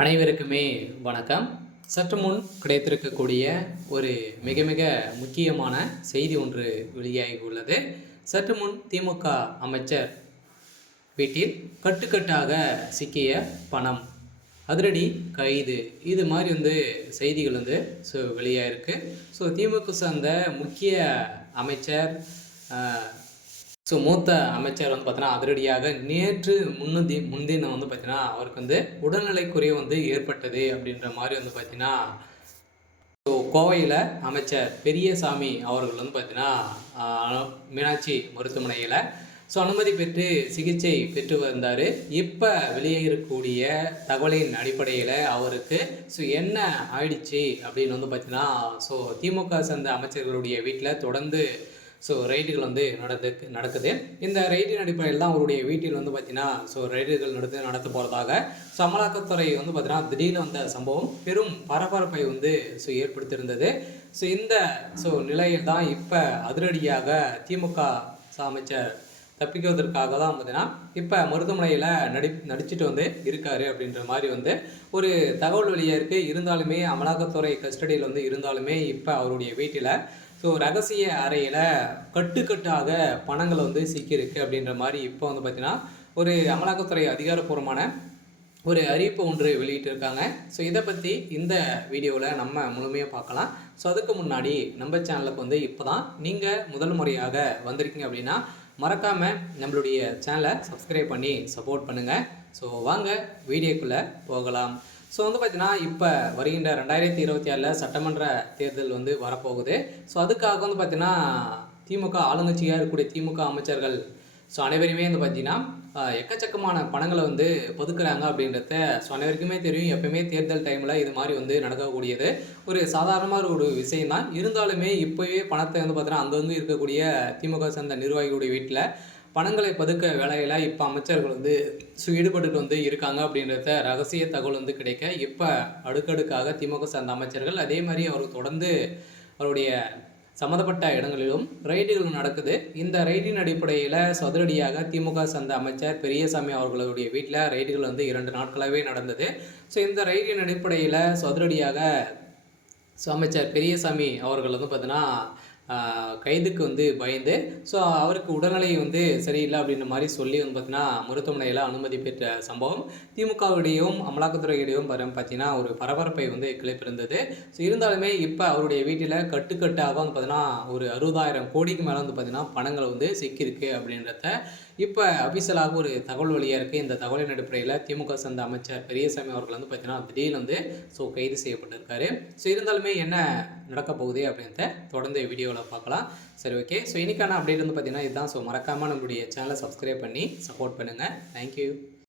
அனைவருக்குமே வணக்கம். சற்று முன் கிடைத்திருக்கக்கூடிய ஒரு மிக மிக முக்கியமான செய்தி ஒன்று வெளியாகி உள்ளது. சற்று முன் திமுக அமைச்சர் வீட்டில் கட்டுக்கட்டாக சிக்கிய பணம், அதிரடி கைது, இது மாதிரி செய்திகள் வெளியாயிருக்கு. திமுக சார்ந்த முக்கிய அமைச்சர், மூத்த அமைச்சர் பார்த்தீங்கன்னா அதிரடியாக நேற்று முன்தினம் பார்த்தீங்கன்னா அவருக்கு உடல்நிலை குறைவு ஏற்பட்டது அப்படின்ற மாதிரி பார்த்தீங்கன்னா கோவையில் அமைச்சர் பெரியசாமி அவர்கள் பார்த்தீங்கன்னா மீனாட்சி மருத்துவமனையில் அனுமதி பெற்று சிகிச்சை பெற்று வந்தார். இப்போ வெளியேறக்கூடிய தகவலின் அடிப்படையில் அவருக்கு என்ன ஆயிடுச்சு அப்படின்னு பார்த்தீங்கன்னா திமுக சேர்ந்த அமைச்சர்களுடைய வீட்டில் தொடர்ந்து ரைடுகள் நடக்குது. இந்த ரைடின் அடிப்படையில் தான் அவருடைய வீட்டில் பார்த்தீங்கன்னா ரைடுகள் நடத்த போகிறதாக அமலாக்கத்துறை பார்த்தீங்கன்னா திடீர்னு வந்த சம்பவம் பெரும் பரபரப்பை ஏற்படுத்தியிருந்தது. இந்த நிலையில் தான் இப்போ அதிரடியாக திமுக அமைச்சர் தப்பிக்குவதற்காக தான் பார்த்தீங்கன்னா இப்போ மருத்துவமனையில் நடிச்சுட்டு இருக்காரு அப்படின்ற மாதிரி ஒரு தகவல் வெளியாக இருக்குது. இருந்தாலுமே அமலாக்கத்துறை கஸ்டடியில் இருந்தாலுமே இப்போ அவருடைய வீட்டில் ரகசிய அறையில் கட்டுக்கட்டாக பணங்கள் சிக்கியிருக்கு அப்படின்ற மாதிரி இப்போ பார்த்தீங்கன்னா ஒரு அமலாக்கத்துறை அதிகாரப்பூர்வமான ஒரு அறிவிப்பு ஒன்று வெளியிட்டிருக்காங்க. இதை பற்றி இந்த வீடியோவில் நம்ம முழுமையாக பார்க்கலாம். அதுக்கு முன்னாடி நம்ம சேனலுக்கு இப்போ தான் நீங்கள் முதல் முறையாக வந்திருக்கீங்க அப்படின்னா மறக்காமல் நம்மளுடைய சேனலை சப்ஸ்கிரைப் பண்ணி சப்போர்ட் பண்ணுங்கள். வாங்க வீடியோக்குள்ளே போகலாம். பார்த்தீங்கன்னா இப்போ வருகின்ற 2026 சட்டமன்ற தேர்தல் வரப்போகுது. அதுக்காக பார்த்தீங்கன்னா திமுக ஆளுங்கட்சியாக இருக்கக்கூடிய திமுக அமைச்சர்கள் அனைவருமே பார்த்தீங்கன்னா எக்கச்சக்கமான பணங்களை பதுக்குறாங்க அப்படின்றத அனைவருக்குமே தெரியும். எப்பவுமே தேர்தல் டைமில் இது மாதிரி நடக்கக்கூடியது ஒரு சாதாரணமான ஒரு விஷயம் தான். இருந்தாலுமே இப்போவே பணத்தை பார்த்தீங்கன்னா அங்கங்கே இருக்கக்கூடிய திமுக சேர்ந்த நிர்வாகிகளுடைய வீட்டில் பணங்களை பதுக்க வேலையில் இப்போ அமைச்சர்கள் ஈடுபட்டு இருக்காங்க அப்படின்றத ரகசிய தகவல் கிடைக்க இப்போ அடுக்கடுக்காக திமுக சார்ந்த அமைச்சர்கள் அதே மாதிரி அவருக்கு தொடர்ந்து அவருடைய சம்மந்தப்பட்ட இடங்களிலும் ரைடுகள் நடக்குது. இந்த ரைடின் அடிப்படையில் அதிரடியாக திமுக சார்ந்த அமைச்சர் பெரியசாமி அவர்களுடைய வீட்டில் ரைடுகள் 2 நாட்களாகவே நடந்தது. இந்த ரைடின் அடிப்படையில் அதிரடியாக அமைச்சர் பெரியசாமி அவர்கள் பார்த்தீங்கன்னா கைதுக்கு பயந்து அவருக்கு உடல்நிலை சரியில்லை அப்படின்ற மாதிரி சொல்லி பார்த்தீங்கன்னா மருத்துவமனையில் அனுமதி பெற்ற சம்பவம் திமுகவிடையும் அமலாக்கத்துறையிடையும் பார்த்தீங்கன்னா ஒரு பரபரப்பை கிளப்பியிருந்தது. இருந்தாலுமே இப்போ அவருடைய வீட்டில் கட்டுக்கட்டாக பார்த்தீங்கன்னா ஒரு 60,000 கோடிக்கு மேலே பார்த்தீங்கன்னா பணங்கள் சிக்கியிருக்கு அப்படின்றத இப்போ அபிஷியலாக ஒரு தகவல் வழியாக இருக்குது. இந்த தகவலின் அடிப்படையில் திமுக சேர்ந்த அமைச்சர் பெரியசாமி அவர்கள் பார்த்தீங்கன்னா திடீர்னு கைது செய்யப்பட்டிருக்காரு. இருந்தாலுமே என்ன நடக்க போகுது அப்படின்றத தொடர்ந்து வீடியோவில் பார்க்கலாம். சரி, ஓகே. இன்றைக்கான அப்டேட் பார்த்தீங்கன்னா இதுதான். மறக்காமல் நம்மளுடைய சேனலை சப்ஸ்கிரைப் பண்ணி சப்போர்ட் பண்ணுங்கள். தேங்க்யூ.